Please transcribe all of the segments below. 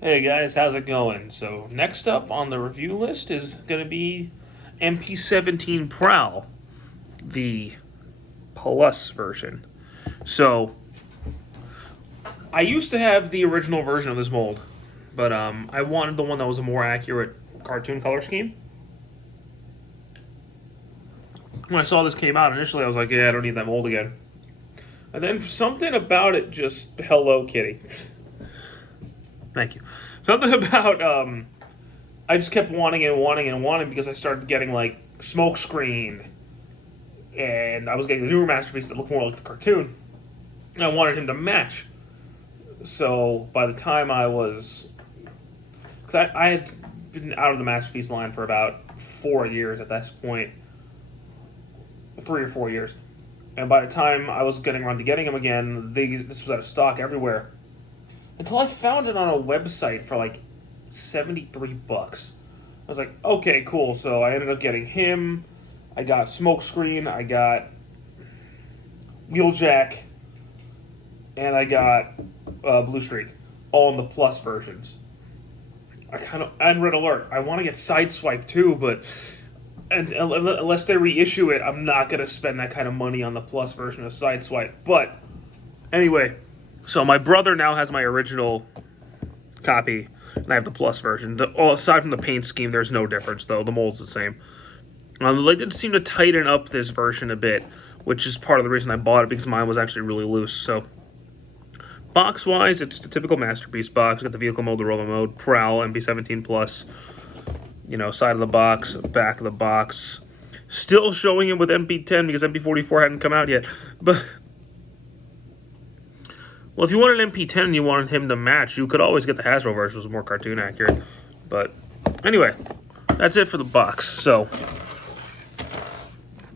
Hey guys, how's it going? So, next up on the review list is going to be MP-17 Prowl, the Plus version. So, I used to have the original version of this mold, but I wanted the one that was a more accurate cartoon color scheme. When I saw this came out, initially I was like, yeah, I don't need that mold again. And then something about it just, hello kitty. Thank you. Something about I just kept wanting and wanting and wanting because I started getting like Smokescreen, and I was getting the newer masterpiece that looked more like the cartoon, and I wanted him to match. So by the time I was, because I had been out of the masterpiece line for about 4 years at this point, 3 or 4 years, and by the time I was getting around to getting him again, this was out of stock everywhere. Until I found it on a website for like $73. I was like, okay, cool. So I ended up getting him. I got Smokescreen. I got Wheeljack, and I got Blue Streak, all in the plus versions. And Red Alert. I want to get Sideswipe too, but unless they reissue it, I'm not gonna spend that kind of money on the plus version of Sideswipe. But anyway, so my brother now has my original copy, and I have the plus version. Aside from the paint scheme, there's no difference, though. The mold's the same. They did seem to tighten up this version a bit, which is part of the reason I bought it, because mine was actually really loose. So, box-wise, it's the typical masterpiece box. Got the vehicle mode, the roller mode, Prowl, MP-17 Plus. You know, side of the box, back of the box. Still showing it with MP-10 because MP-44 hadn't come out yet. But well, if you wanted an MP-10 and you wanted him to match, you could always get the Hasbro version, which was more cartoon accurate. But anyway, that's it for the box. So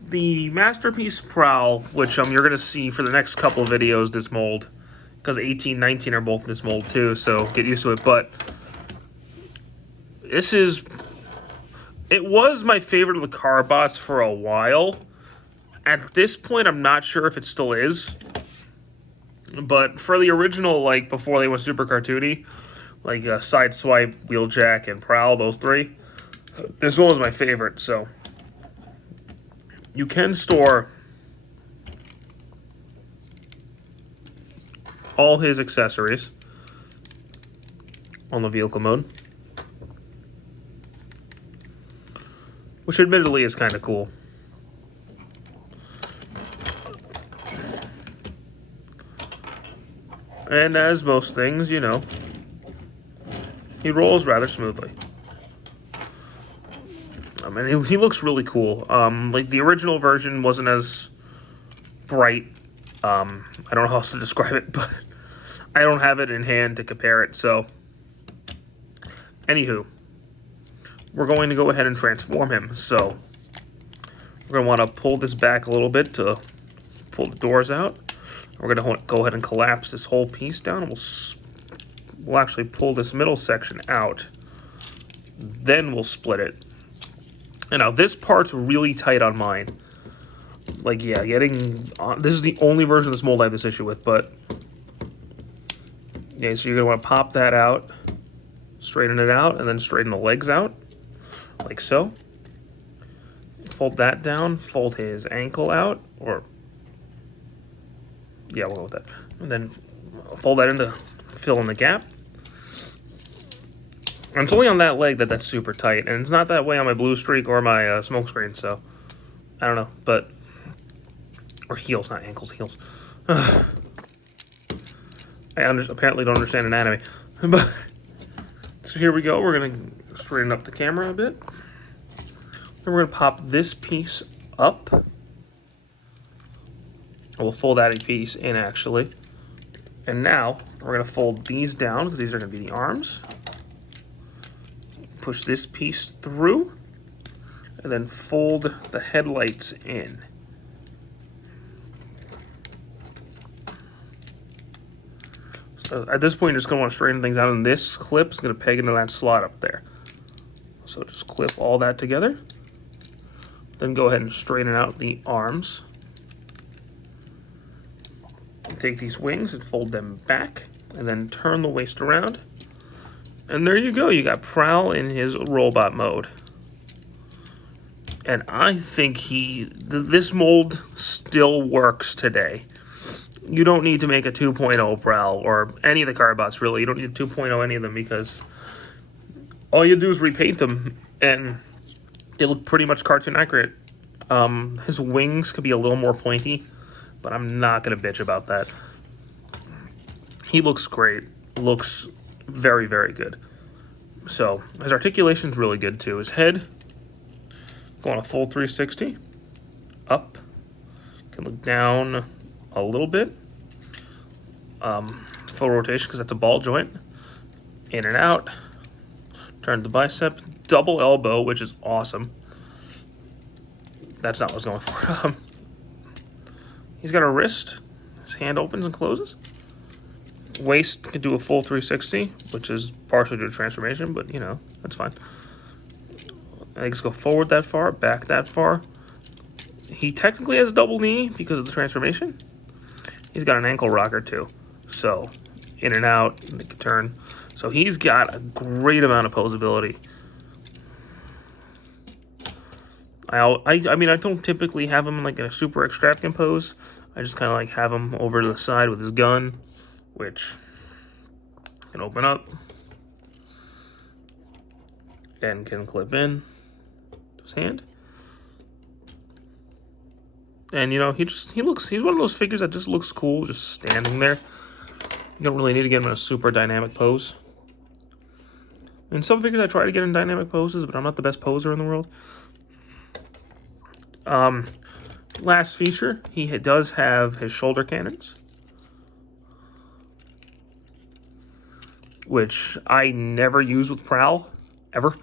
the Masterpiece Prowl, which you're going to see for the next couple of videos, this mold, because 18, 19 are both in this mold too, so get used to it. But it was my favorite of the Carbots for a while. At this point, I'm not sure if it still is. But for the original, like, before they went super cartoony, like Sideswipe, Wheeljack, and Prowl, those three, this one was my favorite. So you can store all his accessories on the vehicle mode, which admittedly is kind of cool. And as most things, you know, he rolls rather smoothly. I mean, he looks really cool. Like, the original version wasn't as bright. I don't know how else to describe it, but I don't have it in hand to compare it, so. Anywho, we're going to go ahead and transform him. So, we're going to want to pull this back a little bit to pull the doors out. We're going to go ahead and collapse this whole piece down. We'll actually pull this middle section out. Then we'll split it. And now this part's really tight on mine. Like, yeah, this is the only version of this mold I have this issue with, but yeah, so you're going to want to pop that out, straighten it out, and then straighten the legs out, like so. Fold that down, fold his ankle out, or yeah, we'll go with that. And then fold that in to fill in the gap. And it's only on that leg that's super tight, and it's not that way on my Blue Streak or my Smokescreen, so I don't know, but or heels, not ankles, heels. I apparently don't understand anatomy, but so here we go. We're gonna straighten up the camera a bit. Then we're gonna pop this piece up. We'll fold that piece in, actually. And now, we're going to fold these down, because these are going to be the arms. Push this piece through, and then fold the headlights in. So at this point, you're just going to want to straighten things out, and this clip is going to peg into that slot up there. So just clip all that together. Then go ahead and straighten out the arms. Take these wings and fold them back, and then turn the waist around, And there you go. You got Prowl in his robot mode. And I think this mold still works today. You don't need to make a 2.0 Prowl or any of the Carbots, really. You don't need 2.0 any of them because all you do is repaint them and they look pretty much cartoon accurate. His wings could be a little more pointy, but I'm not going to bitch about that. He looks great. Looks very, very good. So, his articulation's really good too. His head, going a full 360. Up. Can look down a little bit. Full rotation because that's a ball joint. In and out. Turn the bicep. Double elbow, which is awesome. That's not what I was going for. He's got a wrist. His hand opens and closes. Waist can do a full 360, which is partially due to transformation, but, you know, that's fine. Legs go forward that far, back that far. He technically has a double knee because of the transformation. He's got an ankle rocker, too. So, in and out, and they can turn. So, he's got a great amount of posability. I mean, I don't typically have him like in a super extravagant pose. I just kind of like have him over to the side with his gun, which can open up and can clip in to his hand. And you know, he's one of those figures that just looks cool just standing there. You don't really need to get him in a super dynamic pose. In some figures I try to get in dynamic poses, but I'm not the best poser in the world. Last feature, he does have his shoulder cannons, which I never use with Prowl, ever.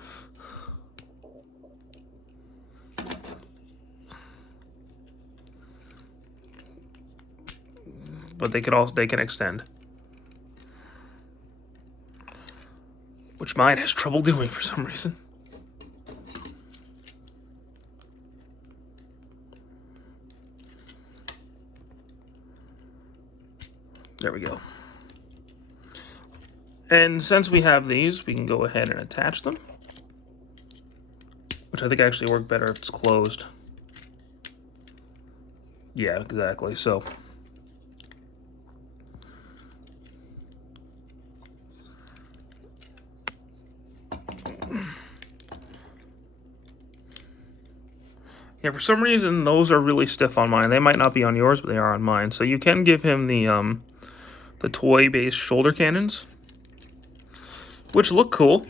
But they can extend, which mine has trouble doing for some reason. There we go. And since we have these, we can go ahead and attach them, which I think actually work better if it's closed. Yeah, exactly. So yeah, for some reason those are really stiff on mine. They might not be on yours, but they are on mine. So you can give him the toy-based shoulder cannons, which look cool.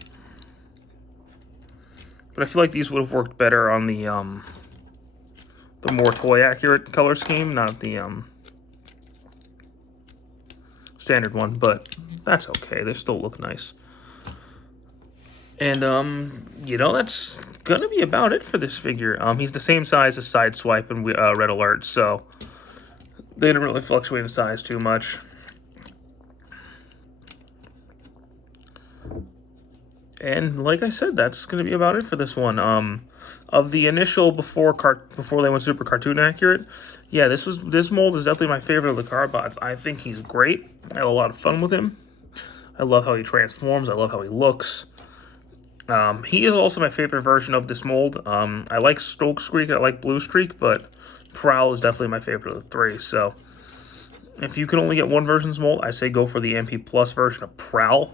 But I feel like these would have worked better on the more toy-accurate color scheme, not the standard one. But that's okay. They still look nice. And, you know, that's gonna be about it for this figure. He's the same size as Sideswipe and Red Alert, so they didn't really fluctuate in size too much. And like I said, that's going to be about it for this one. Of the initial before they went super cartoon accurate, yeah, this mold is definitely my favorite of the Carbots. I think he's great. I had a lot of fun with him. I love how he transforms. I love how he looks. He is also my favorite version of this mold. I like Stokescreek, I like Blue Streak, but Prowl is definitely my favorite of the three. So if you can only get one version of this mold, I say go for the MP Plus version of Prowl,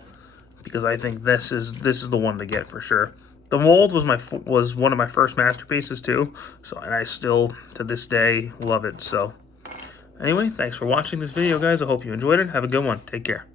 because I think this is the one to get for sure. The mold was one of my first masterpieces too, so and I still to this day love it. So anyway, thanks for watching this video, guys. I hope you enjoyed it. Have a good one. Take care.